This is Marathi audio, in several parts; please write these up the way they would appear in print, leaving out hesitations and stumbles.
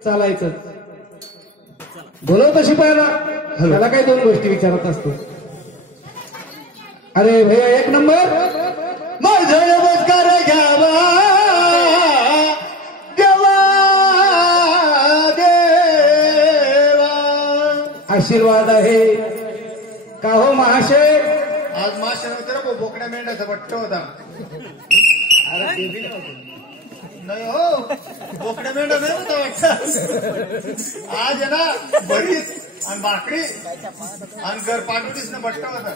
चालायचं. बोलवतो शिपायाला, त्याला काही दोन गोष्टी विचारत असतो. अरे भैया एक नंबर, माझा नमस्कार घ्यावा देवा देवा, आशीर्वाद आहे का हो महाशय? आज माशा नव्हते बोकड्या मेंढ्याचा बट्ट होता. नाही हो, बोकड्या मेंढ्या नाही होता वाटत. आज आहे ना बरीच आणि भाकरी आणि घर पाठवलीच ना बट्ट होता.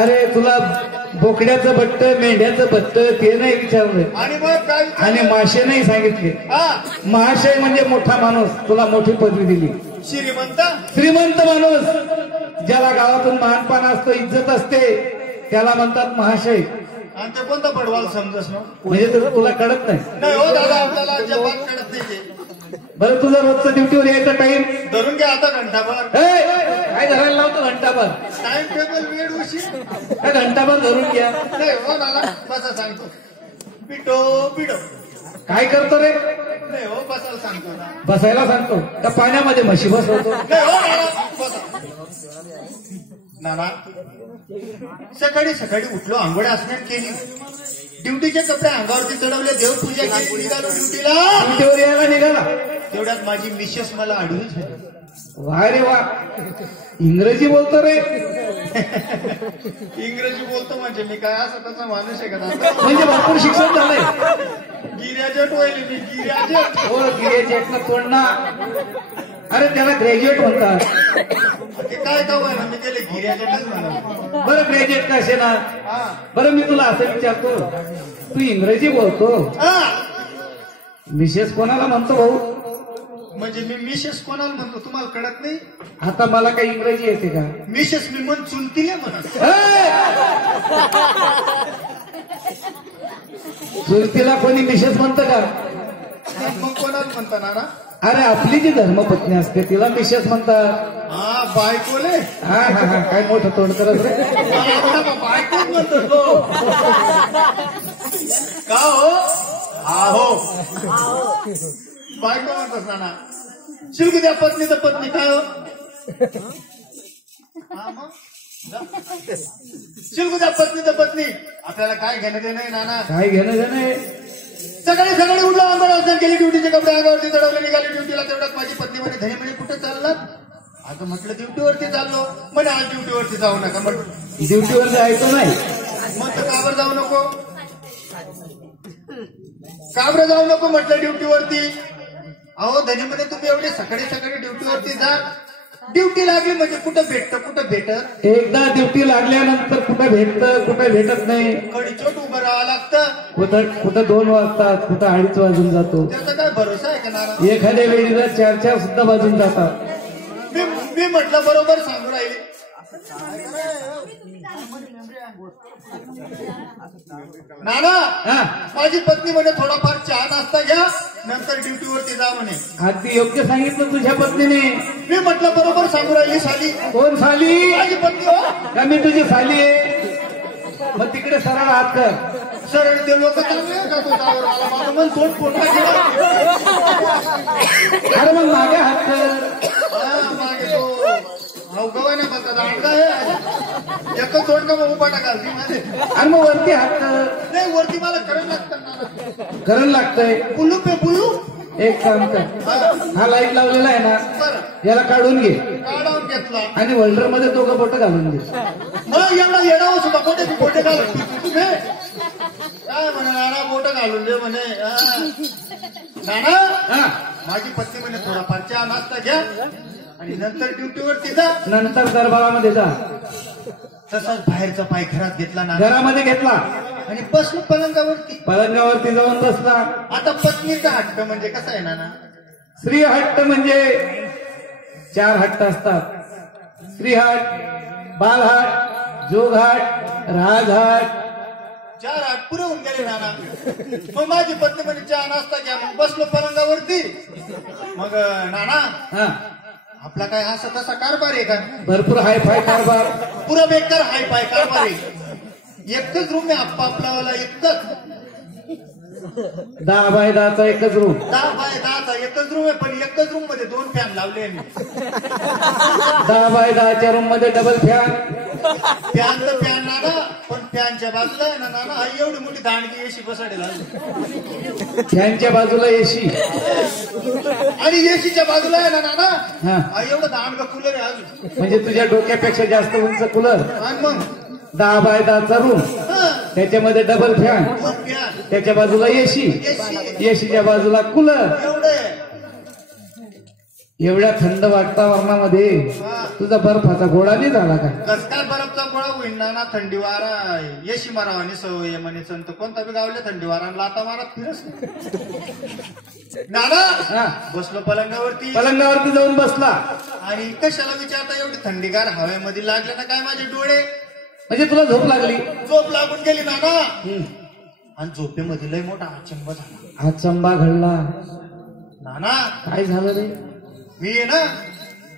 अरे तुला बोकड्याचं बट्ट मेंढ्याचं बट्ट ते नाही विचारलं, आणि मग काय आणि माशे नाही सांगितले. हा, महाशय म्हणजे मोठा माणूस, तुला मोठी पदवी दिली. श्रीमंत श्रीमंत माणूस, ज्याला गावातून मानपान असतं, इज्जत असते, त्याला म्हणतात महाशय. आणि ते कोणता पडवाल समजस ना, म्हणजे तुला कळत नाही. नाही हो दादा, आपल्याला अजिबात कळत नाही ते. बरं तुझं रोजचं ड्युटीवर यायचा टाइम धरून घ्या आता घंटाभर. काय धरायला लावतो? घंटाभर टाइम टेबल वेळ उशीर काय घंटाभर धरून घ्या. नाही हो दादा, बसा सांगतो. पिटो पिटो काय करतो रे? नाही हो, बसायला सांगतो ना. बसायला सांगतो त्या पाण्यामध्ये म्हशी बसवतो. नाही हो दादा, बसा. नाना, सकाळी सकाळी उठलो, आंघोळ असण्यात केली, ड्युटीचे कपडे अंगावरती चढवले, देवपूजा केली, निघालो ड्युटीला. ड्युटीवर यायला निघाला, तेवढ्यात माझी मिसेस मला आडवी झाली. वा रे वा, इंग्रजी बोलतो रे. इंग्रजी बोलतो म्हणजे मी काय असं तसा माणूस आहे का दादा? म्हणजे भरपूर शिक्षण झालंय. गिर्याजट व्हायले मी, गिर्याजट. हो, ग्रॅज्युएटला तोडणा. अरे त्याला ग्रॅज्युएट म्हणतात. ते काय का व्हायला, मी त्याला गिर्याजटच म्हणा. बरं ग्रॅज्युएट का असे ना. हा बरं मी तुला असं विचारतो, तू इंग्रजी बोलतो, हा, मिसेस कोणाला म्हणतो भाऊ? म्हणजे मी मिसेस कोणाला म्हणतो तुम्हाला कळत नाही? आता मला काही इंग्रजी येते का? मिसेस मी मन चुलतीले म्हणा. चुलतीला कोणी मिसेस म्हणतं का? मग कोणाला म्हणता नाना? अरे आपली जी धर्मपत्नी असते तिला मिसेस म्हणतात. हा, बायकोले. हा हा हा, काय मोठं तोंड करत रे. बायकोच म्हणतो तो. का हो? हा हो, बायको म्हणतात नाना. शिल्क द्या पत्नीचं पत्नी काय हो? हा मग शिल्क द्या पत्नीचं पत्नी. आपल्याला काय घेणं देणं आहे नाना? काय घेणं घेणं? सकाळी सकाळी उठलो, आंघोळ स्नान केली, ड्युटीचे कपडे अंगावरती चढवले, निघाले ड्युटीला. तेवढ्यात माझी पत्नी म्हणे, धनी म्हणे कुठे चाललात? आता म्हटलं ड्युटीवरती चाललो. म्हणे आज ड्युटीवरती जाऊ नका. म्हटलं ड्युटीवर जायचं नाही. मग तर काबर जाऊ नको? काबर जाऊ नको म्हटलं ड्युटीवरती. अहो धनी म्हणे तुम्ही एवढे सकाळी सकाळी ड्युटीवरती जा. ड्युटी लागली म्हणजे कुठं भेटतं कुठं भेटत? एकदा ड्युटी लागल्यानंतर कुठं भेटतं कुठं भेटत नाही. कडीचोट उभं राहावं लागतं. कुठं 2 वाजतात, कुठं 2:30 वाजून जातो. त्याचा काय भरोसा आहे का नाना? एखाद्या वेळेला 4 सुद्धा वाजून जातात. मी म्हटलं बरोबर सांगू राहिले. नाना, माझी पत्नी म्हणे थोडाफार चहा नाश्ता घ्या, नंतर ड्युटीवरती जा म्हणे. अगदी योग्य सांगितलं तुझ्या पत्नीने. मी म्हटलं बरोबर सांगू राहिली. साली कोण साली? माझी पत्नी हो. का मी तुझी साली आहे? मग तिकडे सरळ हात कर. सरळ ते लोक चांगले का तो टावर आला माझं मन तोंड पोटा गेला. अरे मग मागे हात कर. मागे तो गवाय नाही म्हणतात अंडा आहे एकच तोंड का मग उपाटा घालती माझे. अरे मग वरती हात कर. नाही वरती मला करण लागतं. करण लागतंय. बुल्लू पे बुल्लू. एक काम कर, हा लाईट लावलेला आहे ना, बरं याला काढून घे काढून घेतला आणि होल्डर मध्ये 2 बोट घालून दे. मग एवढा येडावं सुद्धा बोटे घालून तुम्ही काय म्हणे नाना बोट घालून दे म्हणे. नाना, माझी पत्नी म्हणे थोडाफार चहा नाश्ता घ्या आणि नंतर ड्युटीवरती जा. नंतर दरबारामध्ये जा. तसाच बाहेरचा पाय घरात घेतला ना, घरामध्ये घेतला आणि बसलो पलंगावरती. पलंगावरती जाऊन बसला. आता पत्नीचा हट्ट म्हणजे कसा आहे नाना? स्त्री हट्ट म्हणजे 4 हट्ट असतात. स्त्री हट, बालहट, जोगहट, राजहट. 4 हट पुरे होऊन गेले नाना. मग माझी पत्नी म्हणजे चहा नाश्ता घ्या. मग बसलो पलंगावरती. मग नाना, आपला काय असा तसा कारभार आहे का? भरपूर हाय फाय कारभार. पुरा बेकार हाय फाय कारभार आहे. एकच रूम आहे आप्पा आपलावाला, एकच. 10 बाय 10चा एकच रूम. 10 बाय 10चा एकच रूम आहे, पण एकच रूम मध्ये 2 फॅन लावले मी. 10 बाय 10च्या रूम मध्ये डबल फॅन. फॅन तर फॅन नाना, पण फॅनच्या बाजूला आहे ना नाना हा एवढी मोठी दांडगी एसी बसाडेल फॅनच्या बाजूला एसी आणि एसीच्या बाजूला आहे ना नाना हा हा एवढं दांडगा कूलर आहे अजून. म्हणजे तुझ्या डोक्यापेक्षा जास्त उंच कूलर. आणि मग 10 बाय 10चा रूम, हा, त्याच्यामध्ये डबल फॅन, मग फॅन त्याच्या बाजूला एसी, एसी एसीच्या बाजूला कूलर. एवढे एवढ्या थंड वातावरणामध्ये तुझा बर्फाचा गोळा नाही झाला का? कस काय बरफचा गोळा होईल नाना? थंडी वारा एसी मारावानी सवय म्हणे संत कोणता बी गावले थंडी वारा लाता मारत फिरस नाना. हा बसलो पलंगावरती पलंगावरती जाऊन बसला आणि कशाला विचारता एवढी थंडीगार हवेमध्ये लागले ना काय माझे डोळे. म्हणजे तुला झोप लागली. झोप लागून गेली नाना आणि झोपेमध्ये लय मोठा अचंब झाला. हा चंबा घडला. नाना काय झालं रे? मी आहे ना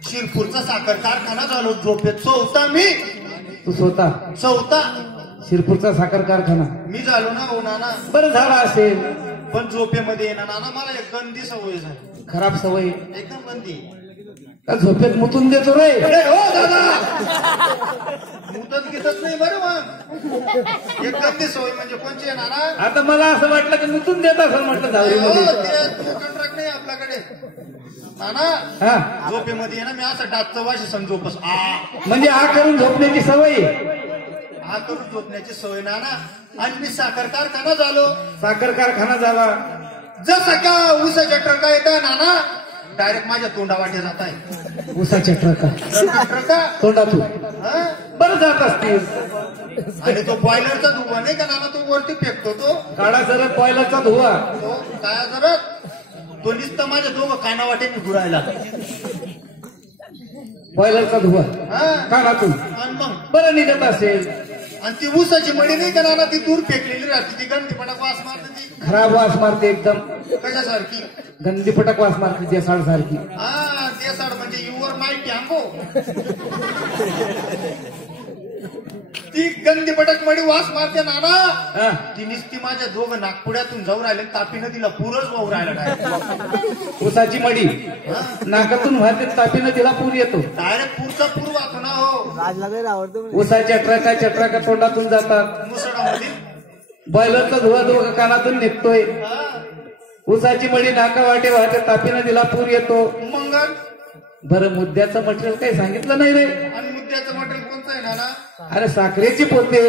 शिरपूरचा साखर कारखाना झालो झोपेत. चौथा मी तू स्वतः चौथा शिरपूरचा साखर कारखाना. मी झालो ना हो नाना. बरं झाला असेल, पण झोपेमध्ये ना नाना मला एक गंदी सवय झाली. खराब सवय. एकदम गंदी. का झोपेत मुतून देतो रे? अरे हो दादा मुदत घेतच नाही बरं मग. एक गंदी सवय म्हणजे कोणची आहे नाना? आता मला असं वाटलं की मुतून देत असं म्हटलं हो, झाडीमध्ये. ते कॉन्ट्रॅक्ट नाही आपल्याकडे नाना. हा झोपेमध्ये आहे ना मी असं डाकचं वाशी समजोपस म्हणजे हा करून झोपण्याची सवय. हा करून झोपण्याची सवय नाना. आणि मी साखर कारखाना झालो. साखर कारखाना झाला. जसं का ऊसाच्या ट्रका येतात नाना डायरेक्ट माझ्या तोंडावाटे जात आहे. ऊसाच्या ट्रका ट्रका तोंडातून हा? बरं जात असतील. आणि तो बॉयलरचा धुवा नाही का नाना तो वरती फेकतो तो काळा जर बॉयलरचा धुवा. तो काय जरा तो नुसतं माझ्या दोघं कानावाटे घुरायला. बॉयलरचा धुवा हा कानातून आणि मग बरं निघत असेल. आणि ती ऊसाची मडी नाही का नाना ती दूर फेकलेली राहते. ती गंठीपटाक वास मारते. ती खराब वास मारते एकदम. कशासारखी? गंदीपटक वास मारते त्या साड सारखी. हा ते साड म्हणजे युवर माय टँगो. ती गंदीपटक मडी वास मारते नाना. हा ती नुसती माझ्या दोघं नागपुड्यातून जाऊ राहिले. तापीनं तिला पुरच वाहू राहिला. ऊसाची मडी नाकातून वाहते तापीनं तिला पूर येतो. डायरेक्ट पुरचा पूर वाहतो ना हो. ऊसाच्या ट्रका तोंडातून जातात. मुसळामध्ये बॉयलरचा धुवा दोघं कानातून निघतोय. ऊसाची मडी नाका वाटे वाहते तापीनं तिला पूर येतो. मंगल बरं मुद्द्याचं मटेरियल काही सांगितलं नाही रे. आणि मुद्द्याचं मटेरियल कोणतं आहे नाना? अरे साखरेची पोते.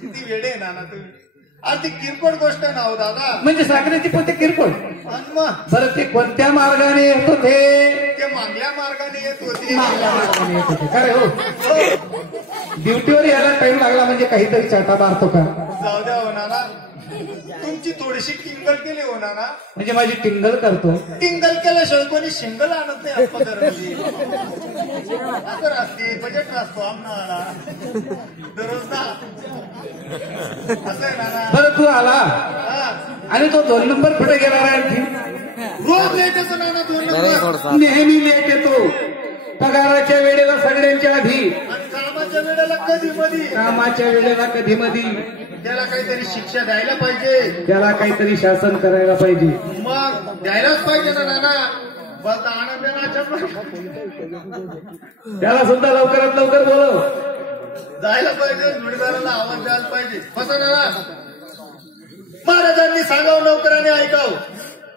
किती वेडे आहे नाना तुम्ही. आज ती किरकोळ गोष्ट ना हो दादा. म्हणजे साखरेची पोते किरकोळ. आणि मग बरं ते कोणत्या मार्गाने येत होते? ते मागल्या मार्गाने येत होती. मागल्या मार्गाने येत होते. काय हो ड्युटीवर यायला टाइम लागला म्हणजे काहीतरी चाटा मारतो का? जाऊ द्या हो नाना. तुमची थोडीशी टिंगल केली हो नाना. म्हणजे माझी टिंगल करतो. टिंगल केल्याशिवाय कोणी शिंगल आणत नाही आत्मकरणाची. असं राहते बजेट असतो आम्हाला दररोज ना. असं आहे नाना. बरं तू आला हा. आणि तो 2 नंबर कुठे गेला रे? आणखी रोज लेट येतो नाना 2 नंबर. नेहमी लेट येतो. पगाराच्या वेळेला सगळ्यांच्या आधी, आणि कामाच्या वेळेला कधी मधी. कामाच्या वेळेला कधी मधी. त्याला काहीतरी शिक्षा द्यायला पाहिजे. त्याला काहीतरी शासन करायला पाहिजे. मग द्यायलाच पाहिजे ना नाना. बस आनंदाच्या त्याला सुद्धा लवकरात लवकर बोलव. जायला पाहिजे. जोडीदाराला आवाज द्यायला पाहिजे. बसा नाना. महाराजांनी सांगावं नोकराने ऐकाव.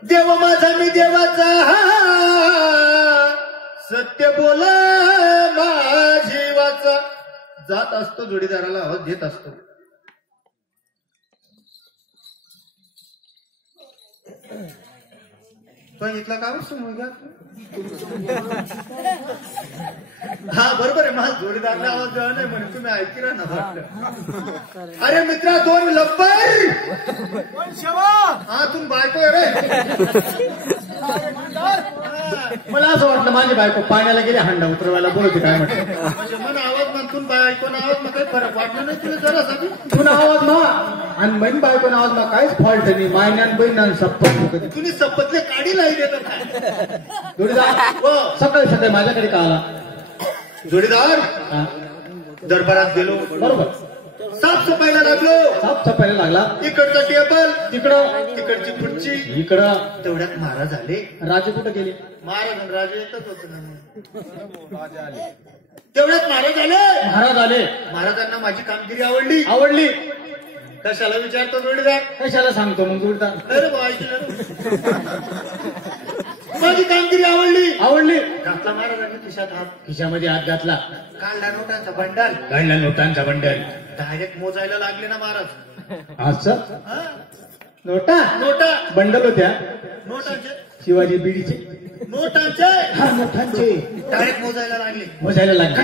देव माझा मी देवाचा सत्य बोल माझी वाचा. जात असतो जोडीदाराला आवाज देत असतो. सांगितलं का मुलगा? हा बरोबर आहे. माझा जोडीदारला आवाज द्यावा नाही म्हणे तुम्ही ऐकी ना वाटलं. अरे मित्रा 2 लब्बर. हा तुम्ही बायको आहे रे. मला असं वाटलं माझी बायको पाण्याला गेली हांडा उतरवायला बोलते काय म्हटलं. म्हणजे मन आवाज म्हणतून बायको आवाज मग काही फरक वाटला नाही तुला जरा. तुला आवाज मा आणि मैन बायको आवाज मा काहीच फॉल्ट नाही. मायन्यान बहिण सप्पत कधी तुम्ही सपतले काढी लाई देत काय? जोडीदार हो. सकाळी सकाळी माझ्याकडे का आला? जोडीदार हा, दरबारात गेलो. बरोबर. साफसफाईला लागलो. साफसफाईला लागला. इकडचं टेबल, तिकडं, तिकडची खुर्ची. इकडं. तेवढ्यात महाराज आले. राजे कुठं गेले? महाराज आणि राजे एकच होते ना. तेवढ्यात महाराज आले. महाराज आले. महाराजांना माझी कामगिरी आवडली. आवडली. कशाला विचारतो जोडीदार? कशाला सांगतो मग जोडीदार? अरे बा ऐकलं. माझी कामगिरी आवडली. आवडली. घातला महाराजांनी खिशात हात. खिशामध्ये हात घातला. काढला नोटांचा बंडल. काढला नोटांचा बंडल. डायरेक्ट मोजायला लागले ना महाराज. असं हा? नोटा नोटा बंडल होत्या. नोटांचे शिवाजी बीडीचे. नोटांचे हा नोटांचे डायरेक्ट मोजायला लागले. मोजायला लागले.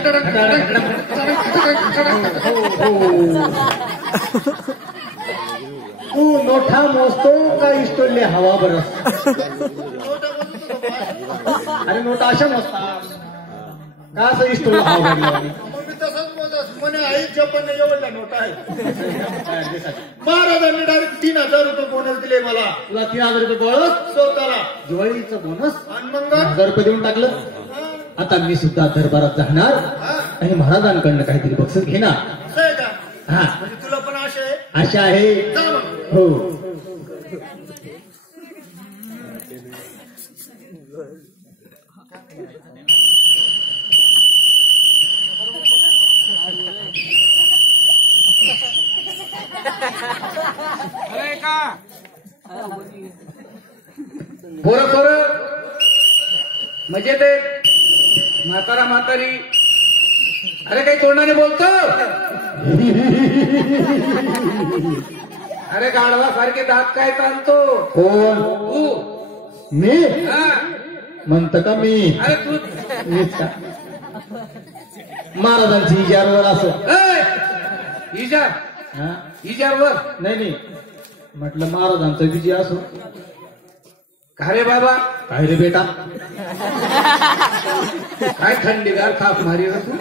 तू नोटा मोजतो का इस्टोलले हवा बरस? नोटा मोजत होतो बा. अरे नोटा अशा मोजता का असं इस्टोल हवा बरला? मग मी तसंच मोजत म्हणे आई जपान एवढ्या नोटा आहे. महाराजांनी डायरेक्ट 3,000 रुपये बोनस दिले मला. तुला 3,000 रुपये बोनस? स्वतःला. दिवाळीचं बोनस आणि मग 1,000 रुपये देऊन टाकलं. आता मी सुद्धा दरबारात जाणार आणि महाराजांकडनं काहीतरी बक्षीस घेणार. असं आहे का? हा म्हणजे तुला पण आशा आहे? अशा आहे. जा मग. हो. पोरं मजेत आहे. म्हातारा म्हातारी अरे काही तोंडाने बोलतो. अरे गाढवा सारखे दात काय ताणतो. कोण? तू. मी हा. म्हणत का मी? अरे तू मीच का? महाराजांची इजारवर असं. इजार हा? इजारवर नाही नाही म्हटलं महाराजांचा विजय असो. का रे बाबा? काय रे बेटा? काय थंडीगार थाप मारी रे तू.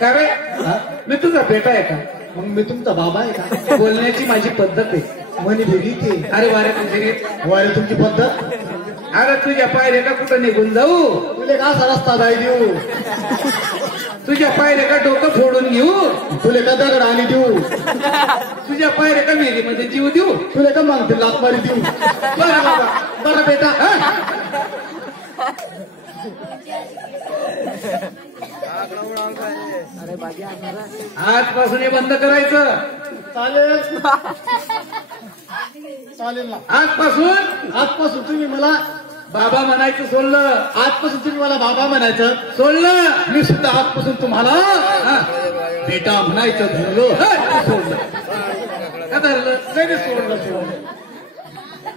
का रे? हा? मी तुझा बेटा आहे का? मग मी तुमचा बाबा आहे का? बोलण्याची माझी पद्धत आहे. म्हणी भेगी ते. अरे वारे तुझी वारे तुमची पद्धत. अरे तुझ्या पायरे का कुठं निघून जाऊ? तुले का असा रस्ता जाय देऊ? तुझ्या पायरे का डोकं फोडून घेऊ? तुले का दगड आणि देऊ? तुझ्या पायरे का मेरीमध्ये जीव देऊ? तुले का मागते लात मारी देऊ? बरं बाबा. बरं बेटा. हा? आजपासून हे बंद करायचं. चालेल. चालेल ना. आजपासून तुम्ही मला बाबा म्हणायचं सोडलं. आजपासून तुम्ही मला बाबा म्हणायचं सोडलं. मी सुद्धा आजपासून तुम्हाला हा. बेटा म्हणायचं धरलो. सोडलं का धरलं? सोडलं.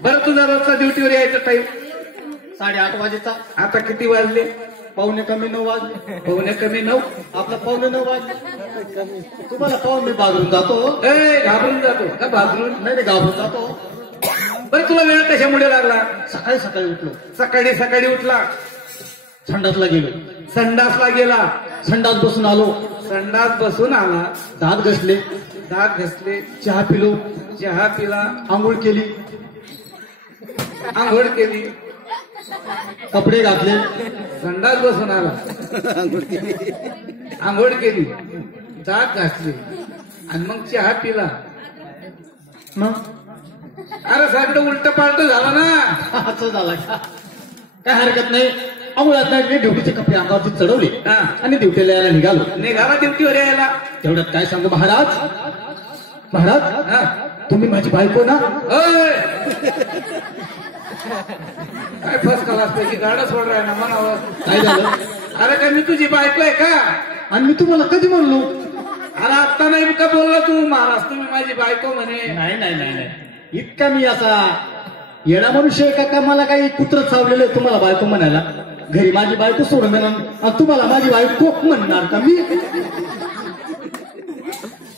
बरं तुझा रोजचा ड्युटीवर यायचा टाईम 8:30 वाजेचा. आता किती वाजले? 9:45 वाजले. 9:45. आपला 9:45 वाजले. तुम्हाला पाहून मी बाजून जातो. घाबरून जातो का? बाजरून नाही घाबरून जातो. बरं तुला वेळ कशामुळे लागला? सकाळी उठलो. सकाळी उठला. संडासला गेलो. संडासला गेला. संडास बसून आलो. संडास बसून आला. दात घसले. दात घासले. चहा पिलो. चहा पिला. आंघोळ केली. आंघोळ केली. कपडे घातले. संडास बसून आला. आंघोळ केली. दात घासले आणि मग चहा पिला. मग अरे सगळं उलट पालट झालं ना. असं झालं का? काय हरकत नाही. आंघोळात नाही ड्युटीचे कपडे अंगावरती चढवले हा. आणि ड्युटीला यायला निघालो. निघाला ड्युटीवर यायला. तेवढ्यात काय सांगू महाराज? महाराज हा. तुम्ही माझी बायको ना? ओय! काय फर्स्ट क्लास पैकी गाडा सोड राय ना म्हणावं. काय झालं? अरे काय मी तुझी बायको आहे का? आणि मी तुम्हाला कधी म्हणलो? अरे आत्ता नाही का बोलला तू? महाराज तुम्ही माझी बायको म्हणे. नाही इतका मी असा येणा मनुष्य आहे का? मला काही कुत्र चावलेलं आहे तुम्हाला बायको म्हणायला? घरी माझी बायको सोडून देणार आणि तुम्हाला माझी बायको म्हणणार का मी?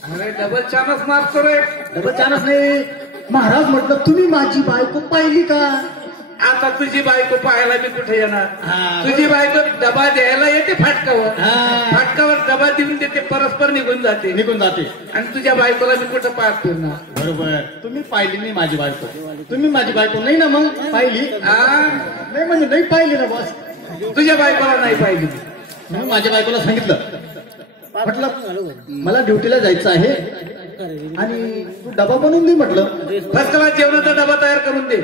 अरे डबल चानस मारतो रे. डबल चान्स नाही महाराज. म्हटलं तुम्ही माझी बायको पाहिली का? आता तुझी बायको पाहायला मी कुठे येणार? हा. तुझी बायको डबा द्यायला येते फाटकावर. हा. फाटकावर डबा देऊन देते. परस्पर निघून जाते. आणि तुझ्या बायकोला मी कुठं पाहत फिरणार? बरोबर. तुम्ही पाहिली नाही माझी बायको. तुम्ही माझी बायको नाही ना मग पाहिली? नाही म्हणजे नाही पाहिली ना बॉस. तुझ्या बायकोला नाही पाहिजे. मी माझ्या बायकोला सांगितलं म्हटलं मला ड्युटीला जायचं आहे आणि तू डबा बनवून दे म्हटलं. फर्स्ट क्लास जेवणाचा डबा तयार करून दे.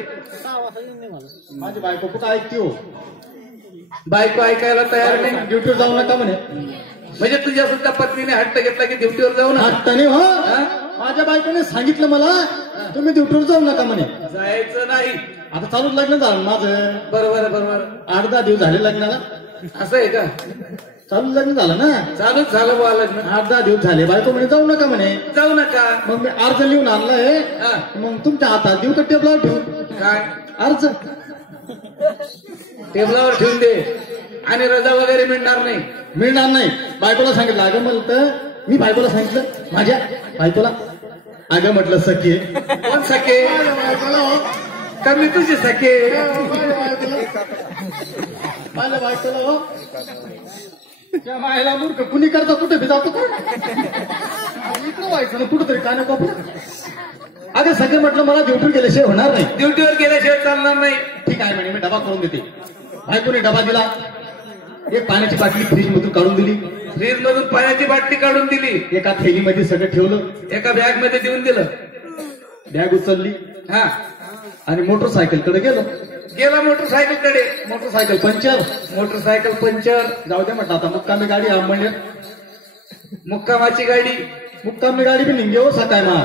माझी बायको कुठं ऐकते हो. बायको ऐकायला तयार नाही. ड्युटीवर जाऊ नका म्हणे. म्हणजे तुझ्या सुद्धा पत्नीने हट्ट घेतला की ड्युटीवर जाऊ ना. हट्टाने हो. माझ्या बायकोने सांगितलं मला तुम्ही ड्युटीवर जाऊ नका म्हणे. जायचं नाही. आता चालूच लग्न झालं माझं. बरोबर बरोबर. 8-10 दिवस झाले लग्नाला. असं आहे का. चालू लग्न झालं ना. चालूच झालं बुवा लग्न. 8-10 दिवस झाले. बायको म्हणे जाऊ नका म्हणे. जाऊ नका. मग मी अर्ज लिहून आणलाय. हा. मग तुमच्या हातात देऊ का टेबलावर ठेवून काय अर्ज. टेबलावर ठेवून दे आणि रजा वगैरे मिळणार नाही. मिळणार नाही. बायकोला सांगितलं. अगं म्हणलं मी बायकोला सांगितलं माझ्या बायकोला. अगं म्हटलं सखे. कोण सखे. कमी तुझे सखे. माझ्या बायकोला हो. त्या मायला मूर्ख कुणी करता कुठे बी जातो का इकडं व्हायचं ना कुठंतरी काने कोपरा. अगं सगळे म्हटलं मला ड्युटीवर गेल्याशिवाय होणार नाही. ड्युटीवर गेल्याशिवाय चालणार नाही. ठीक आहे म्हणे मी डबा करून देते. बायकोने डबा दिला. एक पाण्याची बाटली फ्रीज मधून काढून दिली. फ्रीज मधून पाण्याची बाटली काढून दिली. एका थैलीमध्ये सगळं ठेवलं. एका बॅग मध्ये देऊन दिलं. बॅग उचलली हा आणि मोटरसायकल कडे गेलो. गेला मोटरसायकल कडे. Motorcycle puncture. Motorcycle puncture. जाऊ दे म्हटलं आता मुक्कामी गाडी म्हणजे मुक्कामाची गाडी. मुक्कामी गाडी बी निघे हो सकाळ मा.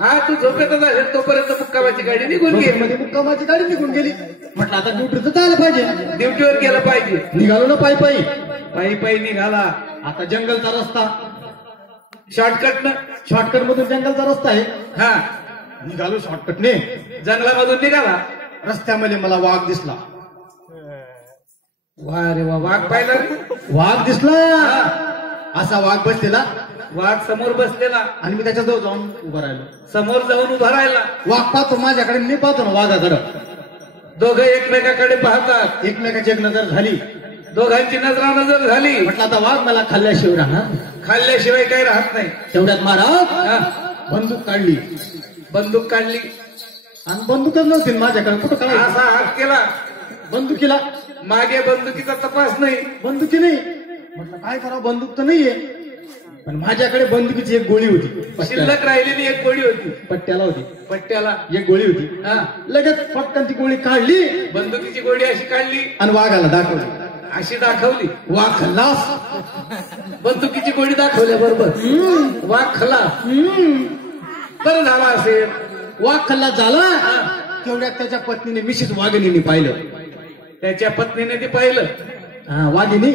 हा तू झोपेतच असेल तोपर्यंत मुक्कामाची गाडी निघून गेली. मध्ये मुक्कामाची गाडी निघून गेली. म्हटलं आता ड्युटीचं जायला पाहिजे. ड्युटीवर गेलं पाहिजे. निघालो ना पायी पायी. पायी पायी निघाला. आता जंगलचा रस्ता. शॉर्टकट मधून जंगलचा रस्ता आहे. हा निघालो शॉर्टकटने. जंगलामधून निघाला. रस्त्यामध्ये मला वाघ दिसला. वा रे वा. वाघ पाहिला. वाघ दिसला. असा वाघ बसलेला. वाघ समोर बसलेला आणि मी त्याच्याजवळ जाऊन उभा राहिलो. समोर जाऊन उभा राहिला. वाघ पाहतो माझ्याकडे. मी पाहतो ना वाघाकडे. दोघं एकमेकाकडे पाहतात. एकमेकाची एक नजर झाली. दोघांची नजर झाली. म्हटलं आता वाघ मला खाल्ल्याशिवाय राहणार. खाल्ल्याशिवाय काही राहत नाही. तेवढ्यात महाराज हा. बंदूक काढली. बंदूक काढली आणि बंदूकच नव्हती माझ्याकडे. कुठं काढायचं. असा हात केला बंदुकीला. मागे बंदुकीचा तपास नाही. बंदुकी नाही. म्हटलं काय करावं बंदूक तर नाहीये. पण माझ्याकडे बंदुकीची एक गोळी होती. शिल्लक राहिलेली एक गोळी होती. पट्ट्याला होती. पट्ट्याला एक गोळी होती. हा. लगेच पटकन ती गोळी काढली. बंदुकीची गोळी अशी काढली आणि वाघाला दाखवली. अशी दाखवली. वाघ खल्लास. बंदुकीची गोळी दाखवल्या बरोबर वाघ खल्लास. बरं झाला असेल. वाघ खल्लास झाला. तेवढ्यात त्याच्या पत्नीने मिसेस वाघिणीने पाहिलं. त्याच्या पत्नीने ते पाहिलं. हा वाघिणी.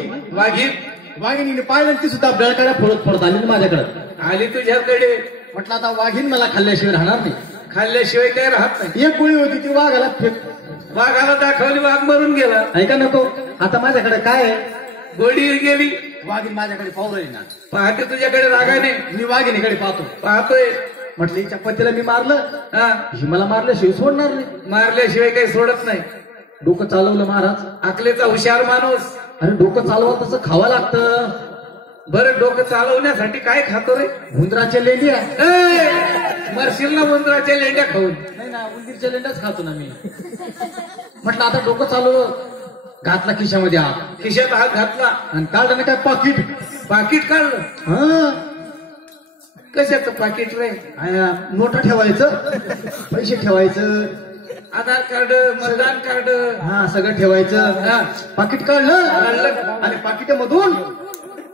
वाघीण पाहिलं. ती सुद्धा बेळकाड्या फोडत आली ना माझ्याकडे. आली तुझ्याकडे. म्हटलं आता वाघीण मला खाल्ल्याशिवाय राहणार नाही. खाल्ल्याशिवाय काही राहत नाही. एक गोळी होती ती वाघाला वाघाला दाखवली. वाघ मरून गेला. ऐका नको. आता माझ्याकडे काय आहे. गोळी गेली. वाघीण माझ्याकडे पाहू राहील ना. पाहते तुझ्याकडे रागाने. मी वाघिणीकडे पाहतोय. म्हटलं हिच्या पतीला मी मारलं. हा. ही मला मारल्याशिवाय सोडणार नाही. मारल्याशिवाय काही सोडत नाही. डोकं चालवलं महाराज. अकलेचा हुशार माणूस. अरे डोकं चालवा तसं खावं लागतं. बरं डोकं चालवण्यासाठी काय खातो रे. उंदराच्या लेंड्या. मरशील ना उंदराच्या लेंड्या खाऊन. नाही ना उंदीरच्या लेंड्याच खातो ना मी. म्हटलं आता डोकं चालवलं. घातला खिशामध्ये हात. खिशात हात घातला आणि काढलं ना काय पाकिट काढलं. हा. कशाचं पाकिट रे. नोटा ठेवायचं. पैसे ठेवायचं. आधार कार्ड मतदान कार्ड हा सगळं ठेवायचं. हा. पाकिट काढलं आणि पाकिटामधून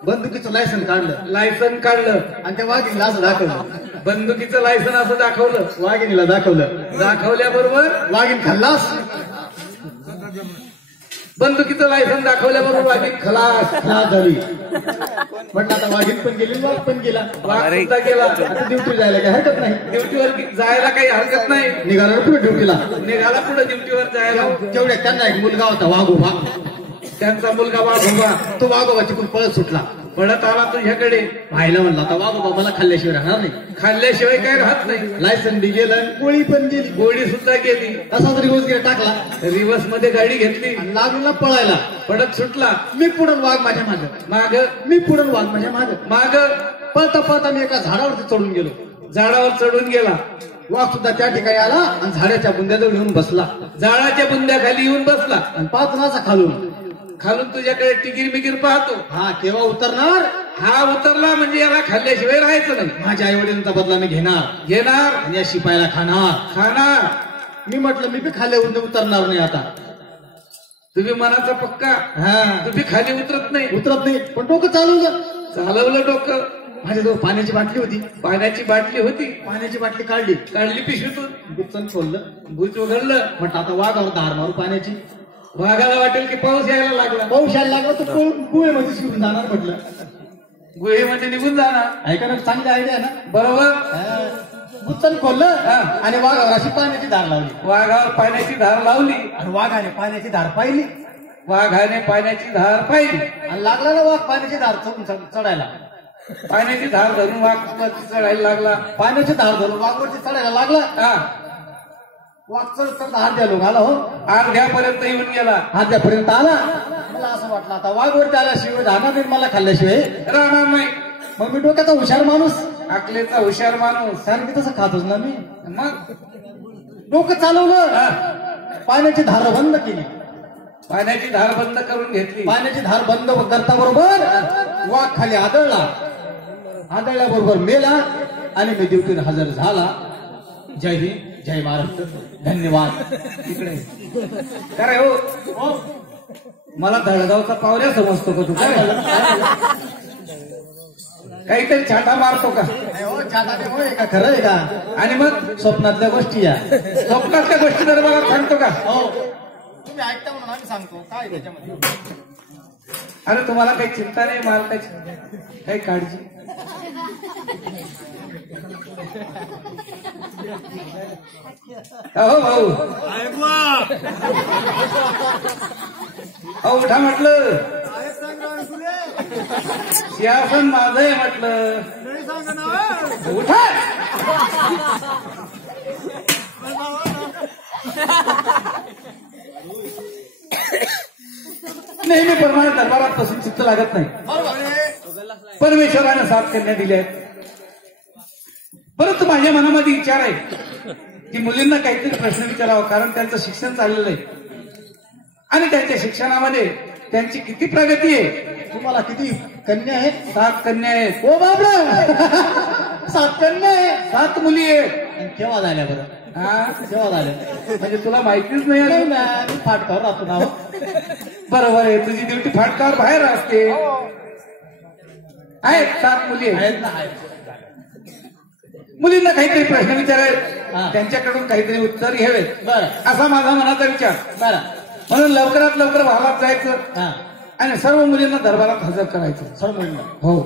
बंदुकीचं लायसन काढलं. लायसन काढलं आणि त्या वाघिणीला असं दाखवलं. बंदुकीचं लायसन असं दाखवलं. वाघिणीला दाखवलं. दाखवल्याबरोबर वाघीण खल्लास. बंदुकीचं लायसन दाखवल्याबरोबर वाघीण खलास झाली. म्हटलं आता वाघीण पण गेली. वाघ पण गेला. वाघ सुद्धा गेला. आता ड्युटी जायला काही हरकत नाही. ड्युटीवर जायला काही हरकत नाही. निघाला पुढे ड्युटीला. निघाला पुढे ड्युटीवर जायला. तेवढ्या त्यांना एक मुलगा होता वाघोबा. त्यांचा मुलगा वाघोबा. तो वाघोबा तिकडून पळत सुटला. पळत आला तुझ्याकडे. भाईला म्हणला आता वाघोबा मला खाल्ल्याशिवाय राहणार नाही. खाल्ल्याशिवाय काही राहत नाही. लायसन बी गेलं. गोळी पण गेली. गोळी सुद्धा गेली. तसाच रिवर्स गिअर टाकला. रिवर्स मध्ये गाडी घेतली. लागला पळायला. पडत सुटला. मी पुढून वाघ माझ्या माग. मी पुढून वाघ माझ्या माग. पळता पळता मी एका झाडावरती चढून गेलो. झाडावर चढून गेला. वाघ सुद्धा त्या ठिकाणी आला आणि झाडाच्या बुंद्याजवळ येऊन बसला. झाडाच्या बुंद्याखाली येऊन बसला. आणि पाच असा खालून तुझ्याकडे टिकीर बिकीर पाहतो. हा केव्हा उतरणार? हा उतरला म्हणजे याला खाल्ल्याशिवाय राहायचं नाही. माझ्या आई वडिलांचा बदला मी घेणार आणि या शिपायाला खाणार. मी म्हटलं मी बी खाल्यावरून उतरणार नाही आता. तुम्ही मनाचा पक्का. हा तुम्ही खाली उतरत नाही. पण डोकं चालवलं डोकं. माझ्याजवळ पाण्याची बाटली होती. पाण्याची बाटली काढली पिशवीतून. गुप्तन खोललं, भूत उघडलं. म्हटलं आता वाघावर धार मारू पाण्याची. वाघाला वाटेल की पाऊस यायला लागला. तर गुहेमध्ये शिरून जाणार म्हटलं. गुहेमध्ये निघून जाणार. ऐका ना, चांगली आयडिया ना. बरोबर. गुप्तन खोललं आणि वाघावर अशी पाण्याची धार लावली. वाघावर पाण्याची धार लावली आणि वाघाने पाण्याची धार पाहिली. आणि लागला ना वाघ पाण्याची धार चढायला. पाण्याची धार धरून वाघ वरती चढायला लागला. पाण्याची धार धरून वाघ वरती चढायला लागला. वाघ चढ हात द्या लोक आला. हो अर्ध्यापर्यंत येऊन गेला. अर्ध्यापर्यंत आला. मला असं वाटलं आता वाघ वरती आल्याशिवाय जाणार नाही मला खाल्ल्याशिवाय राहणार नाही. मग मी डोक्याचा हुशार माणूस, अकलेचा हुशार माणूस. कारण की तसं खातोच ना मी. मग डोकं चालवलं, पाण्याची धार बंद केली. पाण्याची धार बंद करून घेतली. पाण्याची धार बंद करता बरोबर वाघ खाली आदळल्याबरोबर मेला आणि मी ड्युटीवर हजर झाला. जय हिंद, जय महाराष्ट्र, धन्यवाद. तिकडे काय हो, मला धडगावचा पावऱ्या समजतो का तू? काय काहीतरी छाटा मारतो का? का खरं आहे का? आणि मग स्वप्नातल्या गोष्टी या स्वप्नातल्या गोष्टी तर मला सांगतो का? तुम्ही ऐकता म्हणून आम्ही सांगतो काय त्याच्यामध्ये. अरे तुम्हाला काही चिंता नाही, मालकाची काही काळजी. हो भाऊ, अहो उठा म्हटलं. सिंहासन माझं आहे म्हटलं. उठा. नेहमी प्रमाणे दरबारात बसून चित्त लागत नाही. परमेश्वराने 7 कन्या दिल्या आहेत. परंतु माझ्या मनामध्ये विचार आहे की मुलींना काहीतरी प्रश्न विचारावा, कारण त्यांचं शिक्षण चाललेलं आहे आणि त्यांच्या शिक्षणामध्ये त्यांची किती प्रगती आहे. तुम्हाला किती कन्या आहेत? 7 कन्या आहेत. ओ बाबा 7 कन्या आहेत, 7 मुली आहेत. केव्हा झाल्या बरं? केव्हा झाल्या म्हणजे तुला माहितीच नाही. मी फाटकावर राहतो ना. बरोबर आहे, तुझी ड्युटी फाटकावर बाहेर असते. आहेत 7 मुली आहेत ना. मुलींना काहीतरी प्रश्न विचारावेत, त्यांच्याकडून काहीतरी उत्तर घ्यावे, बरं असा माझा मनाचा विचार. बरं, म्हणून लवकरात लवकर भावात जायचं आणि सर्व मुलींना दरबारात हजर करायचं. सर्व मुलींना हो.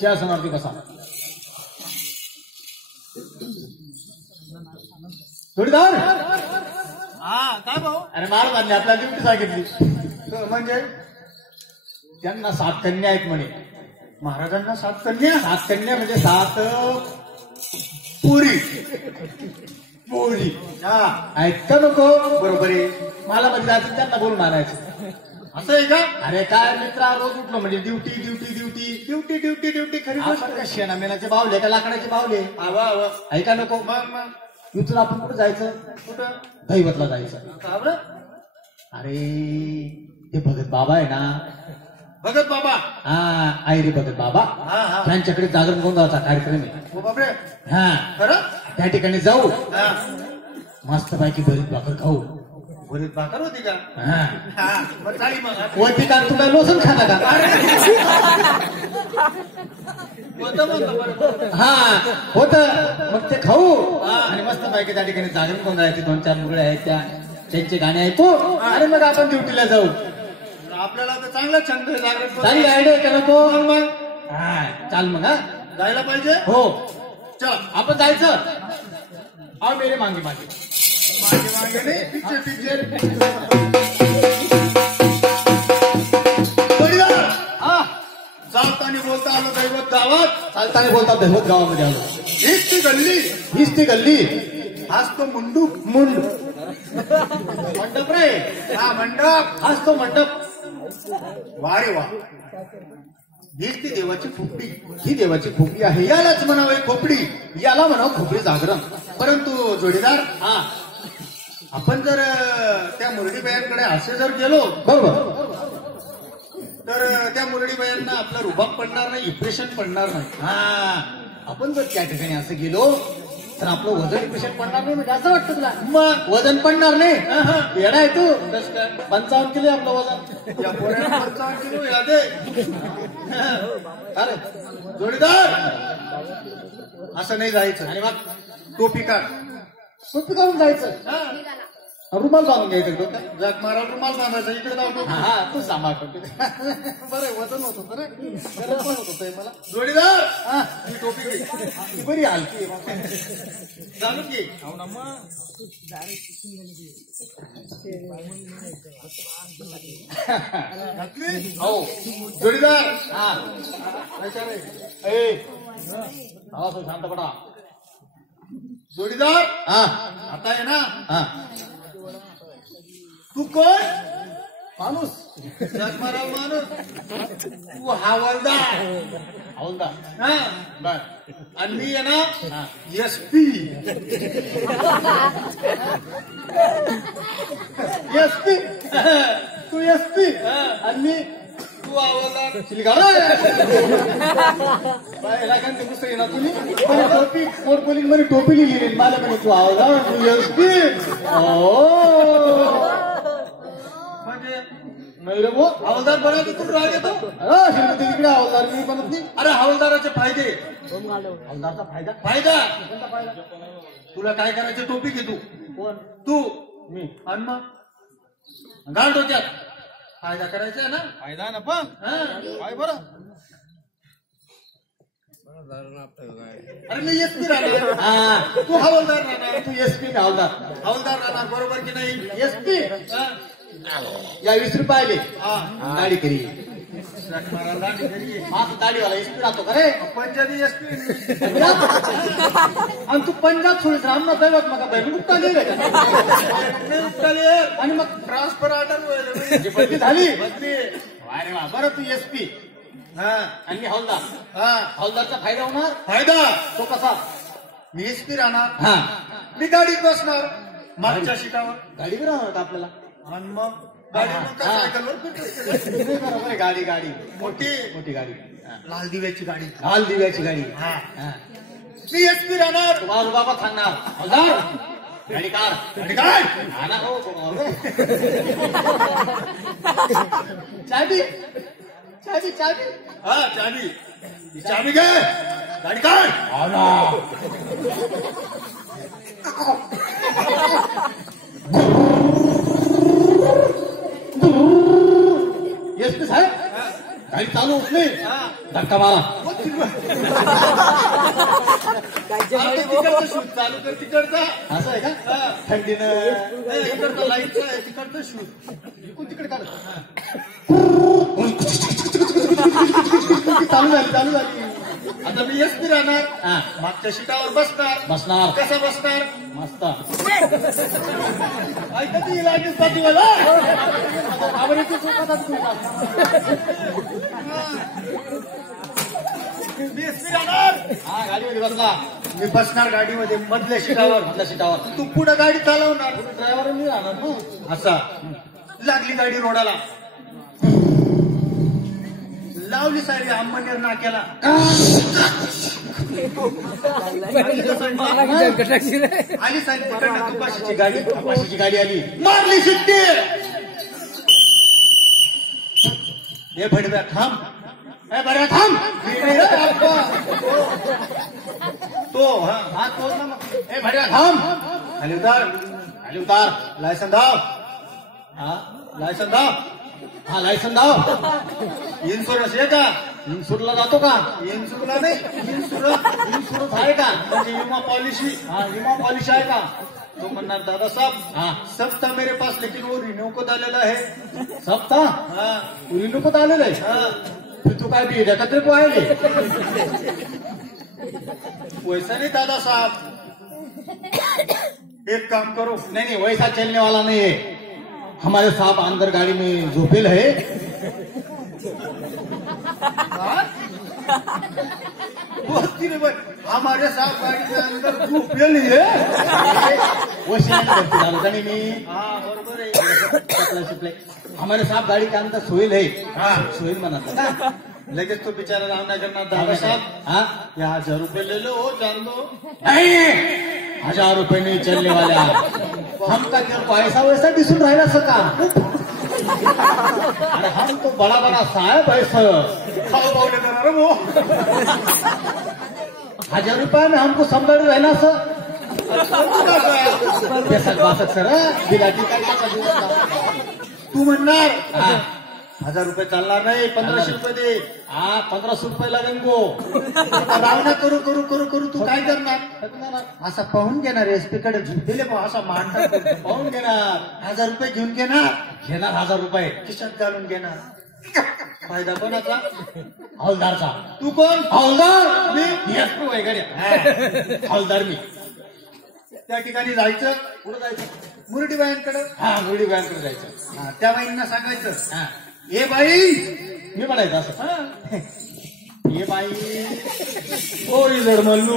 सिंहासनावरती बसा. जोडीदार काय भाऊ? अरे महाराजांनी आपल्याला ड्युटी सांगितली. म्हणजे त्यांना 7 कन्या आहेत म्हणे. महाराजांना 7 कन्या? 7 कन्या म्हणजे 7 पोरी. ऐकता नको? बरोबर आहे. मला म्हणजे जायचं त्यांना बोलून आणायचं. असं आहे का? अरे काय मित्रा, रोज उठलो म्हणजे duty duty duty duty duty duty. खरी गोष्ट. शेणा मेनाचे बावले का लाकडाचे बावले? ऐका नको. मग इथून आपण कुठं जायचं? कुठं? दैवतला जायचं. अरे ते भगत बाबा आहे ना. भगत बाबा? हा, आयरे भगत बाबा. त्यांच्याकडे जागरण गोंधळाचा कार्यक्रम आहे. बापरे. हा खरं. त्या ठिकाणी जाऊ, मस्त पैकी भरीत भाकर खाऊ. भरीत भाकर होती का? होती का? तू काय लोसन खाला का? हा होत. मग ते खाऊ आणि मस्त पैकी त्या ठिकाणी जागरण गोंधळायचे 2-4 मुगळे आहेत, त्यांचे गाणे ऐकू आणि मग आपण ड्युटीला जाऊ. आपल्याला तर चांगला छंद आहे जागरण. चांगली आयडिया का नको? हा चाल मग. हा जायला पाहिजे. हो चल आपण जायचं. आओ मेरे मांगे मांगे मांगे नाही, पिक्चर पिक्चर. चालताना बोलता आलो दैवत गावात. चालताना बोलता दैवत गावामध्ये आलो. हीच ती गल्ली. हाच तो मंडप. मंडप रे. हा मंडप. हाच तो मंडप. वा रे वा. हीच ती देवाची खोपडी. ही देवाची खोपडी आहे. यालाच म्हणावे खोपडी. याला म्हणावं खोपडी जागरण. परंतु जोडीदार, आपण जर त्या मुरडी बायांकडे असे जर गेलो, बरोबर, तर त्या मुरळीबायांना आपला रुबाब पडणार नाही, इम्प्रेशन पडणार नाही. आपण जर त्या ठिकाणी असं गेलो तर आपलं वजन इम्प्रेशन पडणार नाही म्हणजे असं वाटतं तुला? मग वजन पडणार नाही. येडा आहे तू. कसं काय? 55 किलो आहे आपलं वजन. या पोऱ्याला 55 किलो यादे. अरे जोडीदार असं नाही जायचं. आणि मग टोपी काढ. सुट्टी करून जायचं. रुमाल बांधून घ्यायचं डोक्यात. जात मारा रुमाल बांधायचा. इकडे जाऊ टोपी. हा तू सांभाळ करतो. बरं वजन होत होतं रे. गरज पण होत होतं मला. जोडीदार हा ही टोपी घे. ती बरी हलकी आहे. चालू की घातली? हो जोडीदार हा ए आवाज शांत पडा. जोडीदार हा आता आहे ना. हा तू कोण? माणूस जात मारा माणूस. तू हवालदार. हवलदार. हा बर आणि मी आहे ना एसपी. एसपी तू एसपी आणि मी तू हवालदार. दुसरी ना तुम्ही टोपी मोर पोलिंग मध्ये टोपी लिहिली माझ्या मध्ये तू हवलदार तू एसपी. म्हणजे नाही रे भाऊ. हवालदार बनायचं तू राग येतो. श्रीमती इकडे हवलदार मी बनत नाही. अरे हवालदाराचे फायदे. हवलदारचा फायदा फायदा कोणता फायदा? तुला काय करायचं? टोपी घे तू. कोण? तू मी. आणि मग घाल डोक्यात. फायदा करायचा आहे ना. फायदा ना पण काय बरं. अरे मी एसपी राहणार. हा तू हवालदार राहणार. तू एसपी हवलदार. हवालदार राहणार. बरोबर की नाही? एसपी हा? या 20 रुपये आले हा. दाढी करी. जात मारा दाढी करी. माझा दाढीवाला एसपी राहतो का रे? पंजाबी एसपी. पंजाब आणि तू पंजाब सोडीस रामनाथ दैवत मग बहिणी उठता आणि मग ट्रान्सफर ऑर्डर बदली झाली. बदली. अरे वा बरं तू एसपी हा आणि मी हवलदार. हा हवलदारचा फायदा होणार फायदा. तो कसा? मी एसपी राहणार. हा मी गाडीत बसणार मागच्या सीटावर. गाडी राहणार का आपल्याला? आणि मग गाडी मग काय सायकलवर फिरतो. बरोबर आहे. गाडी गाडी मोठी मोठी गाडी लाल दिव्याची गाडी. लाल दिव्याची गाडी. हा हा. मी एसपी राहणार. तुम्हाला बाबा सांगणार हवलदार गाडी कार आणि काय हा ना हो चाबी चाबी चाबी हा चाबी. ही चाबी घे. गाडी काढ. एसपी साहेब गाडी चालू होत नाही. धक्का मारा. तिकडचं शूज चालू कर. तिकडचा असं आहे का? थंडीनं इकडचा लाईटचा आहे. तिकडचं शूज इकडून तिकडे काढ. चालू झाली. आता मी एसपी राहणार. हा. मागच्या सीटावर बसणार. बसणार. कसं बसणार? मस्त. ऐकत येईल लागेल पाठीवाला. मी एसपी राहणार. हा गाडीमध्ये बसला. मी बसणार गाडीमध्ये मधल्या सीटावर. मधल्या सीटावर. तू पुढे गाडी चालवणार. ड्रायव्हर मी राहणार ना. असा लागली गाडी रोडाला. लावली सारी अंबनेर नाक्याला. आली सारी तिकडनं कपाशीची गाडी. कपाशीची गाडी आली. मारली शिट्टी. हे भडव्या थांब. ए बऱ्या थांब. तो हा हा तोच ना मग. ए बऱ्या थांब. खाली उतार. खाली उतार. लायसन दाव. हा लायसन दाव. हा लायसन दाव. इन्शुरन्स आहे का? इन्शुरला जातो का? इन्शुरन्स नाही. इन्शुरन्स आहे का? म्हणजे विमा पॉलिसी. हा विमा पॉलिसी आहे का? तो म्हणणार दादा साहब हाँ सब था मेरे पास लेकिन वो रिन्यू को डालेला है. सब था हाँ रिन्यूपत आलेलं आहे. हाँ फिर तू काय बी एकत्र को आले. वैसा नहीं दादा साहब. एक काम करो. नहीं नहीं वैसा चलने वाला नहीं है. हमारे साहब अंदर गाड़ी में झोपेल है. बोलती रे भाई हमारे साहब गाड़ी के अंदर तू फेल है. वो शेण करते झालं का नाही मी. हाँ बरोबर आहे. हमारे साहब गाड़ी के अंदर सोहेल है। हाँ। सोहेल मना था लगेच तो बेचारा रामना करना दादा साहब हाँ या 1000 रुपए ले लो और जान दो। नहीं 1000 रुपए नहीं चलने वाले आप। हमका तेरे को ऐसा वैसा दिसून राहिला सका। अरे हम तो बड़ा बड़ा साहेब है सर। खाओ पावले करा रे वो 1000 रुपये में हमको संभाळ रहना सर। बेसक बासक सर बिलाटी काय तू म्हणणार हाँ 1000 रुपये चालणार नाही 1500 रुपये दे। हाँ 1500 रुपये लागेल गो। रावणा करू करू करू करू तू काय करणार असा पाहून घेणार एसपीकडे झुकलेले असा मांडणार पाहून घेणार 1000 रुपये घेऊन घेणार घेणार 1000 रुपये खिशात घालून घेणार फायदा कोणाचा हौलदारचा। तू कोण हौलदार मी येस तू वगैरे हौलदार मी। त्या ठिकाणी जायचं कुठं जायचं मुरडी बायांकडे हा मुरडी बँकेकडे जायचं। हा, त्या बाईंना सांगायचं हा ए बाई मी म्हणायचं असं ये बाई ओ इजड मल्लू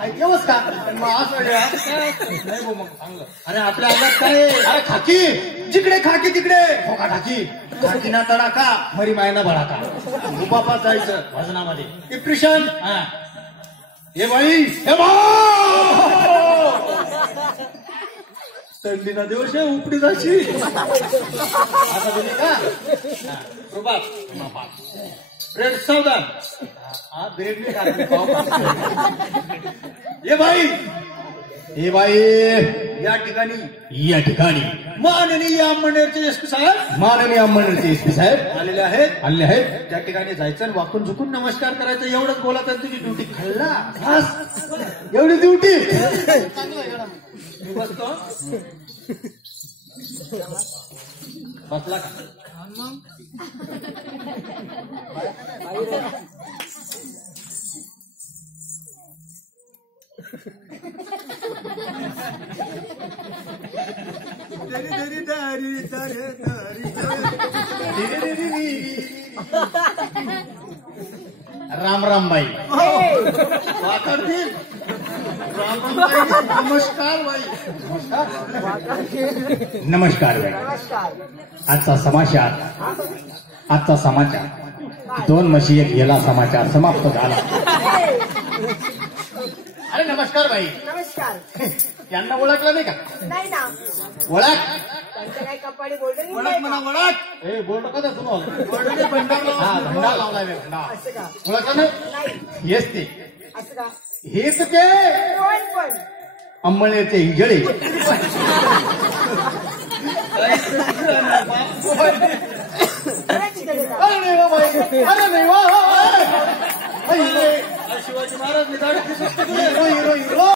ऐकवच का मग असं या. नाही गो मग चांगलं। अरे आपल्या अंगात काय आहे? अरे खाकी जिकडे खाकी तिकडे खोका टाकी खाकीना तडाखा मरी मायना भडाका उपापात जायचं वजनामध्ये डिप्रेशन हा ए बाई हे बा थंडीना दिवस आहे उपडी जायची आता दिली का रुबाब ब्रेड सावधान हा ब्रेड नाही खात पाव ए बाई हे बाई या ठिकाणी या ठिकाणी माननीय अंमळनेरचे एसपी साहेब माननीय अंमळनेरचे एसपी साहेब आलेले आहेत आले आहेत। त्या ठिकाणी जायचं आणि वाकून झुकून नमस्कार करायचं एवढंच बोलायचं तुझी ड्युटी खाल्ला बस एवढी ड्युटी मी बसतो बसला का राम राम बाई वाकडतील नमस्कार बाई नमस्कार बाई आजचा समाचार 2 म्हशी एक गेला समाचार समाप्त झाला। अरे नमस्कार बाई नमस्कार यांना ओळखलं नाही का नाही ना ओळख त्यांचं काय कपाडी बोलतो वळख म्हणा वळख ए बोलतो का तर सुनो वळखने भंडार लावा. हा भंडार लावलाय मी भंडार असं का ओळखलं नाही नाही हेच ते असं का हेच ते कोण पण अंमळनेरचे हिजडे खरंच केलं का? अरे नाही वा बाई अरे नाही वा शिवाजी महाराज निदान हिरो हिरो हिरो